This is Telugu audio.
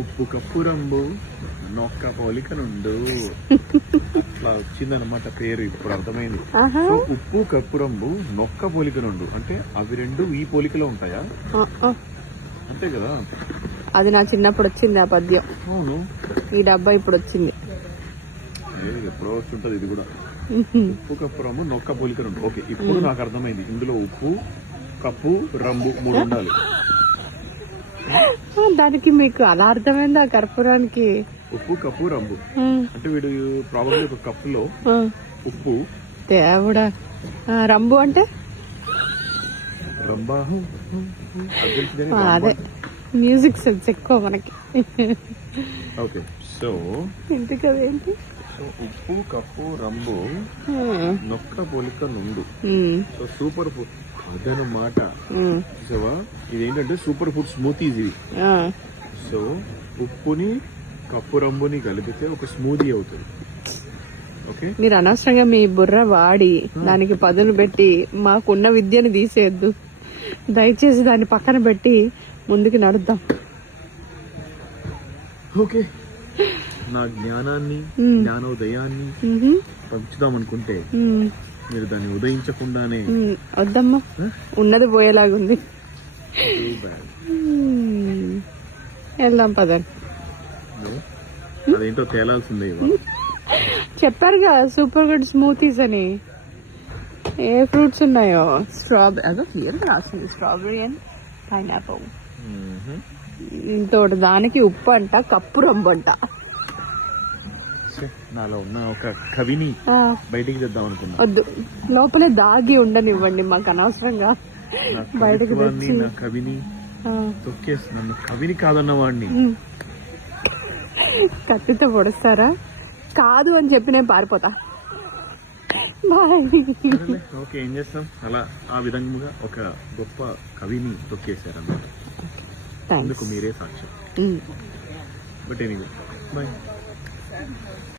ఉప్పు కప్పు రంబు నొక్క పోలిక నుండు అట్లా వచ్చిందనమాట పేరు. ఇప్పుడు అర్థమైంది. సో ఉప్పు కప్పు రంబు నొక్క పోలిక నుండు అంటే అవి రెండు ఈ పోలికలో ఉంటాయా? అంతే కదా. అది నా చిన్నప్పుడు వచ్చింది ఆ పద్యం. అవును, ఈ డబ్బా ఇప్పుడు వచ్చింది. ఎప్పుడో వచ్చుంటది ఇది కూడా. ఉప్పు కప్పు రంబు నొక్క పోలిక నుండు. ఓకే, ఇప్పుడు నాకు అర్థమైంది. ఇందులో ఉప్పు కప్పు రంబు మూడు ఉండాలి. దానికి మీకు అలా అర్థమైంది ఆ కర్పూరానికి? ఉప్పు కప్పు రంబు అంటే వీడు ప్రాబబ్లీ ఒక కప్పులో ఉప్పు. దేవుడా, రంబు అంటే రంబా. అదే మ్యూజిక్ సెన్స్ ఎక్కువ మనకి. ఓకే, సో ఇంటికి అదేంటి? సో ఉప్పు కప్పు రంబు నొక్క పోలిక నుండు. సో సూపర్ ఫుడ్ అదనమాట. చూసావా, ఇదేంటంటే సూపర్ ఫుడ్ స్మూతీస్ ఇవి. సో ఉప్పుని కప్పు రంబుని కలిపితే ఒక స్మూదీ అవుతుంది. ఓకే, మీరు అనవసరంగా మీ బుర్ర వాడి దానికి పదును పెట్టి మాకున్న విద్యను తీసేయద్దు. దయచేసి దాన్ని పక్కన పెట్టి ముందుకు నడుద్దాం. ఓకే, నా జ్ఞానాన్ని జ్ఞానోదయాన్ని పంచుదాం అనుకుంటే మీరు దాన్ని ఉదయించకుండానే వద్దమ్మా, ఉన్నది పోయేలాగుంది. వెళ్దాం పదండి. అదేంటో తేలాల్సిందే. చెప్పారుగా సూపర్ గుడ్ స్మూతీస్ అని. ఏ ఫ్రూట్స్ ఉన్నాయో? స్ట్రాబెరీ, అదో క్లియర్ రాసింది, స్ట్రాబెరీ అండ్ పైనాపిల్. ఇంతోటి దానికి ఉప్పు అంట, కప్పు రంబు అంట. నాలో ఉన్న ఒక కవిని బయటికి తెద్దాం అనుకున్నా. వద్దు, లోపలే దాగి ఉండనివ్వండి, మాకు అనవసరంగా బయటకు తెచ్చి. నా కవిని తొక్కేసి నన్ను కవిని కాదన్న వాడిని కత్తితో పొడుస్తారా? కాదు అని చెప్పి నేను పారిపోతా. బాయ్. ఓకే, ఏం చేస్తాం, అలా ఆ విధంగా ఒక గొప్ప కవిని తొక్కేశారన్నమాట. అందుకు మీరే సాక్ష్యం. But anyway, bye.